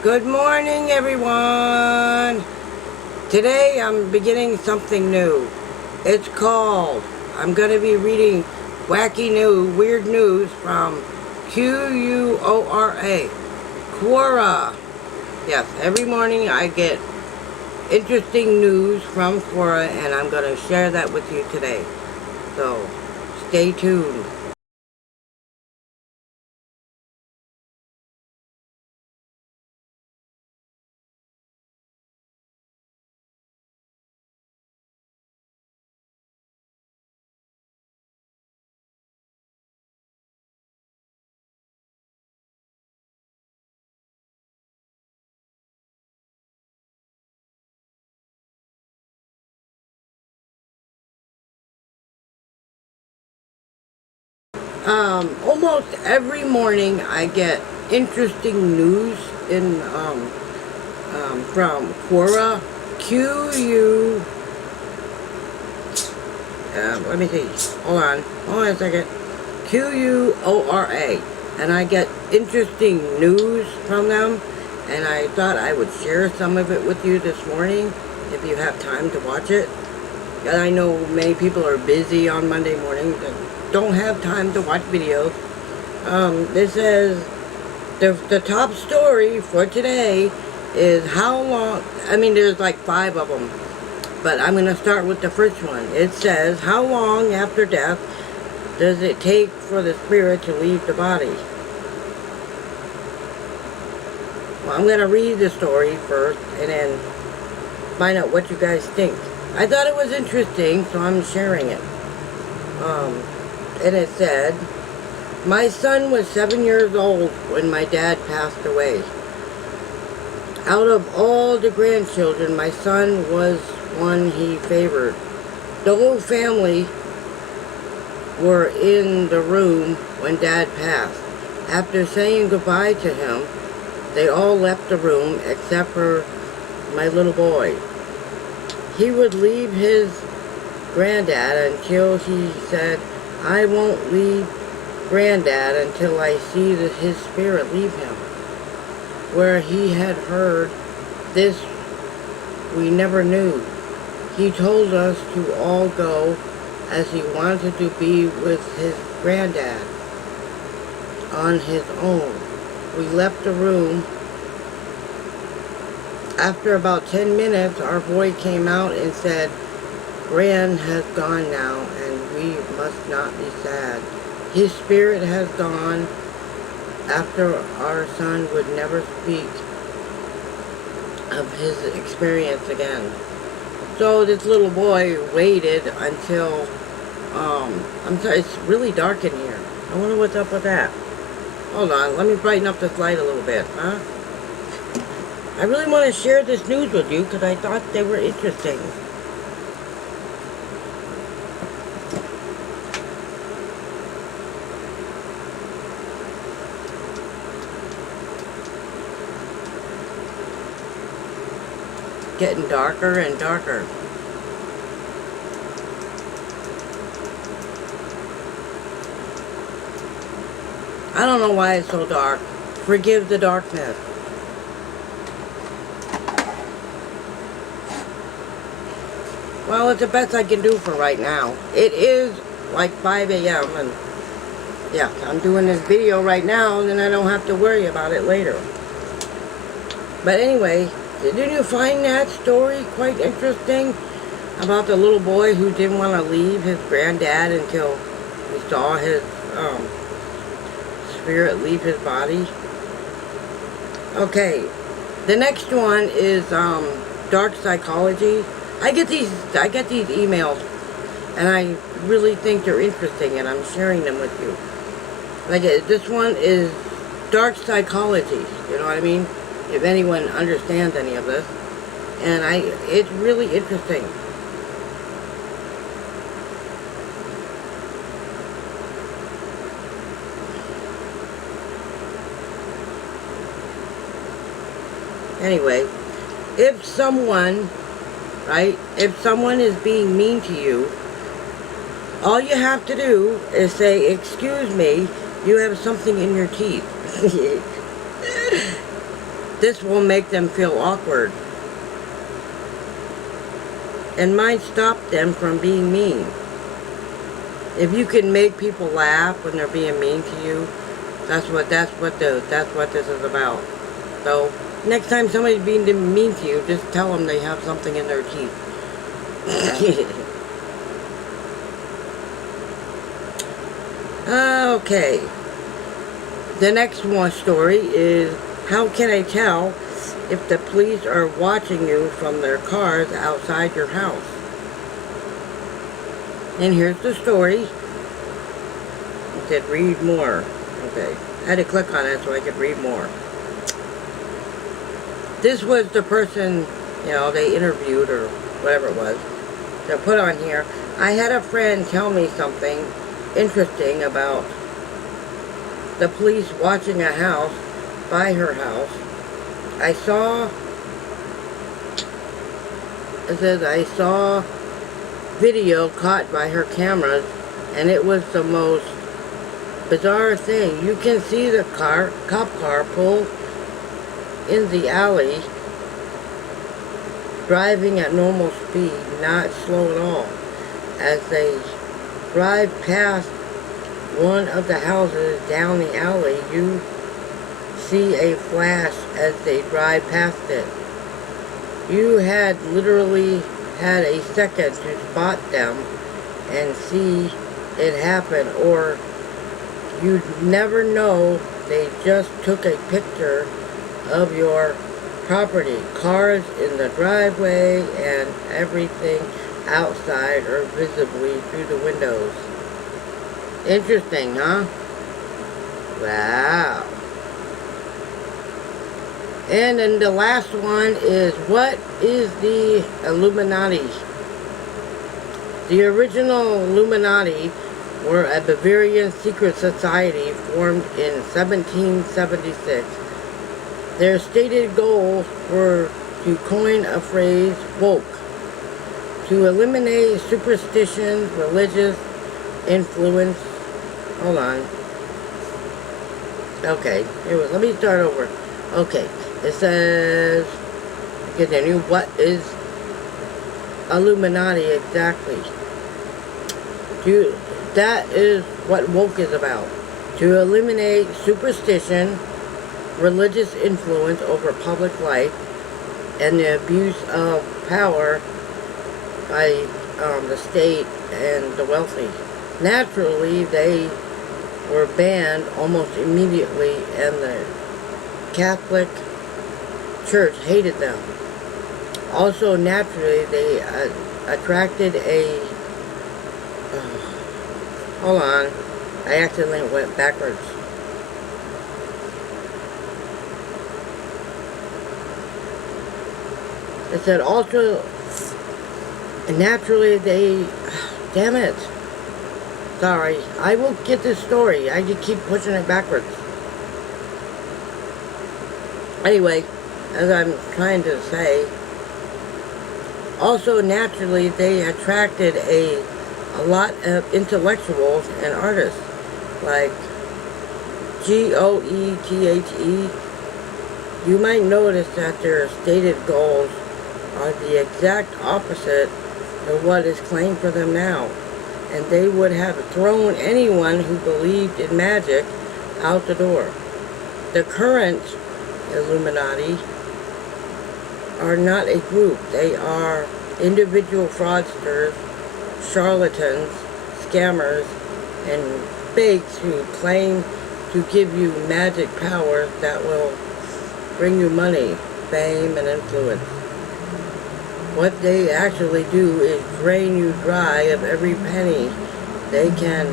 Good morning, everyone. Today I'm beginning something new. It's called, I'm going to be reading wacky news, weird news from Quora. Quora. Yes, every morning I get interesting news from Quora, and I'm going to share that with you today. So, stay tuned. Almost every morning I get interesting news in from Quora, Q-U, let me see, hold on a second, Quora, and I get interesting news from them, and I thought I would share some of it with you this morning, if you have time to watch it. And I know many people are busy on Monday mornings and don't have time to watch videos. This says, the top story for today is how long, there's like 5 of them, but I'm going to start with the first one. It says, how long after death does it take for the spirit to leave the body? Well, I'm going to read the story first and then find out what you guys think. I thought it was interesting, so I'm sharing it. And it said, my son was 7 years old when my dad passed away. Out of all the grandchildren, my son was one he favored. The whole family were in the room when Dad passed. After saying goodbye to him, they all left the room except for my little boy. He would leave his granddad until he said, I won't leave Granddad until I see his spirit leave him. Where he had heard this, we never knew. He told us to all go as he wanted to be with his granddad on his own. We left the room. After about 10 minutes, our boy came out and said, Gran has gone now, and we must not be sad. His spirit has gone. After our son would never speak of his experience again. So this little boy waited until, I'm sorry, it's really dark in here. I wonder what's up with that. Hold on, let me brighten up this light a little bit, huh? I really want to share this news with you because I thought they were interesting. Getting darker and darker. I don't know why it's so dark. Forgive the darkness. Well, it's the best I can do for right now. It is like 5 a.m. and yeah, I'm doing this video right now and then I don't have to worry about it later. But anyway, didn't you find that story quite interesting? About the little boy who didn't want to leave his granddad until he saw his spirit leave his body? Okay, the next one is dark psychology. I get these emails and I really think they're interesting and I'm sharing them with you. Like this one is dark psychology, you know what I mean? If anyone understands any of this. And it's really interesting. Anyway, if someone is being mean to you, all you have to do is say, excuse me, you have something in your teeth. This will make them feel awkward and might stop them from being mean. If you can make people laugh when they're being mean to you, that's what this is about. So next time somebody's being mean to you, just tell them they have something in their teeth. Okay. The next one story is, how can I tell if the police are watching you from their cars outside your house? And here's the story. It said read more. Okay. I had to click on it so I could read more. This was the person, you know, they interviewed or whatever it was. They put on here. I had a friend tell me something interesting about the police watching a house by her house. I saw video caught by her cameras, and it was the most bizarre thing. You can see the cop car pull in the alley, driving at normal speed, not slow at all. As they drive past one of the houses down the alley, you see a flash as they drive past it. You had literally had a second to spot them and see it happen, or you'd never know they just took a picture of your property. Cars in the driveway and everything outside are visibly through the windows. Interesting, huh? Wow. And then the last one is, what is the Illuminati? The original Illuminati were a Bavarian secret society formed in 1776. Their stated goals were to coin a phrase, woke, to eliminate superstition, religious influence. Hold on. Okay, let me start over. Okay, it says, continue, what is Illuminati exactly? That is what woke is about. To eliminate superstition, religious influence over public life, and the abuse of power by the state and the wealthy. Naturally, they were banned almost immediately, and the Catholic Church hated them. Also, naturally, they attracted a... hold on. I accidentally went backwards. It said also, naturally, they... damn it. Sorry. I will get this story. I just keep pushing it backwards. Anyway, as I'm trying to say, also naturally they attracted a lot of intellectuals and artists like Goethe. You might notice that their stated goals are the exact opposite of what is claimed for them now, and they would have thrown anyone who believed in magic out the door. The current Illuminati are not a group. They are individual fraudsters, charlatans, scammers, and fakes who claim to give you magic powers that will bring you money, fame, and influence. What they actually do is drain you dry of every penny they can,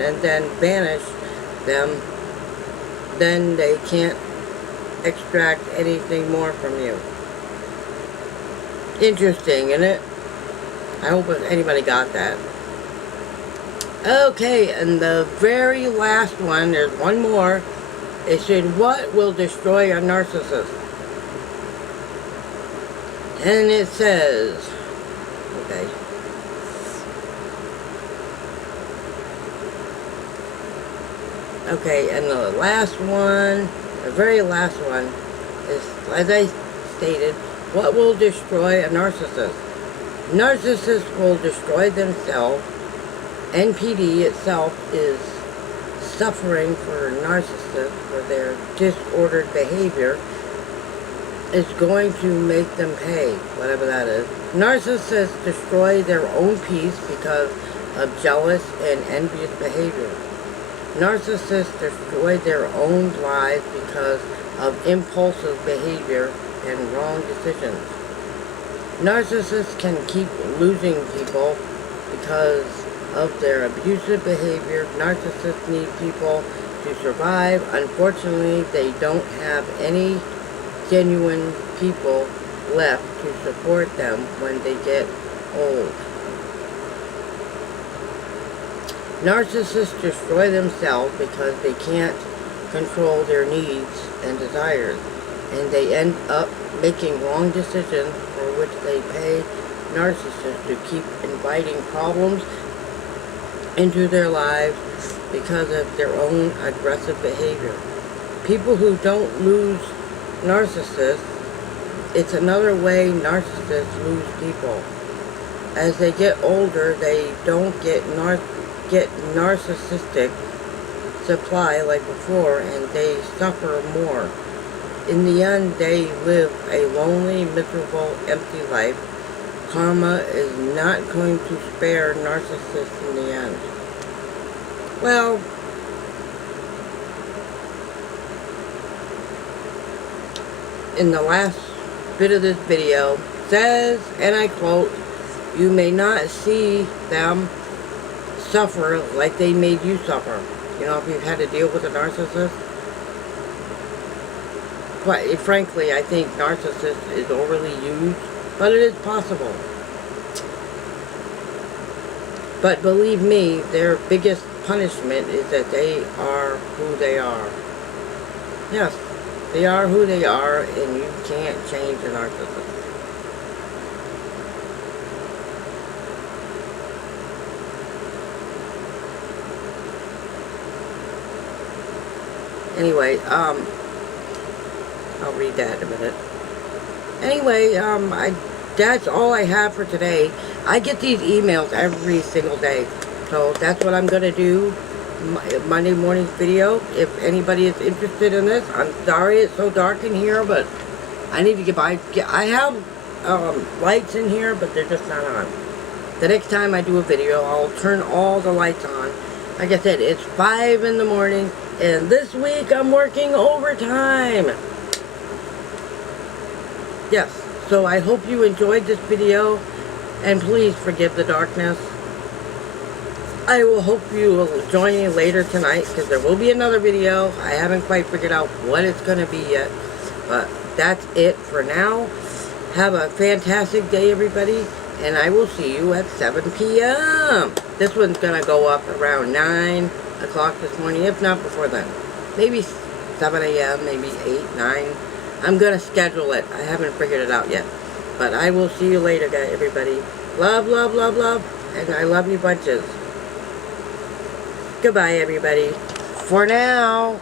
and then banish them. Then they can't extract anything more from you. Interesting, isn't it? I hope anybody got that. Okay, and the very last one, there's one more. It said, what will destroy a narcissist? And it says, okay. Okay, and the last one, the very last one, is, as I stated, what will destroy a narcissist? Narcissists will destroy themselves. NPD itself is suffering for narcissists for their disordered behavior. Is going to make them pay, whatever that is. Narcissists destroy their own peace because of jealous and envious behavior. Narcissists destroy their own lives because of impulsive behavior and wrong decisions. Narcissists can keep losing people because of their abusive behavior. Narcissists need people to survive. Unfortunately, they don't have any genuine people left to support them when they get old. Narcissists destroy themselves because they can't control their needs and desires, and they end up making wrong decisions for which they pay narcissists to keep inviting problems into their lives because of their own aggressive behavior. People who don't lose narcissists, it's another way narcissists lose people. As they get older, they don't get narcissistic supply like before, and they suffer more. In the end, they live a lonely, miserable, empty life. Karma is not going to spare narcissists in the end. Well, in the last bit of this video, says, and I quote, "You may not see them suffer like they made you suffer." You know, if you've had to deal with a narcissist. Quite frankly, I think narcissist is overly used, but it is possible. But believe me, their biggest punishment is that they are who they are. Yes. They are who they are, and you can't change a narcissist. Anyway, I'll read that in a minute. Anyway, that's all I have for today. I get these emails every single day, so that's what I'm gonna do. Monday morning's video. If anybody is interested in this, I'm sorry it's so dark in here, but I need to get by. I have lights in here, but they're just not on. The next time I do a video, I'll turn all the lights on. Like I said, it's 5 in the morning, and this week I'm working overtime. Yes, so I hope you enjoyed this video, and please forgive the darkness. I will hope you will join me later tonight, because there will be another video. I haven't quite figured out what it's going to be yet, but that's it for now. Have a fantastic day, everybody, and I will see you at 7 p.m. This one's going to go up around 9 o'clock this morning, if not before then. Maybe 7 a.m., maybe 8, 9. I'm going to schedule it. I haven't figured it out yet. But I will see you later, guys, everybody. Love, love, love, love, and I love you bunches. Goodbye, everybody. For now.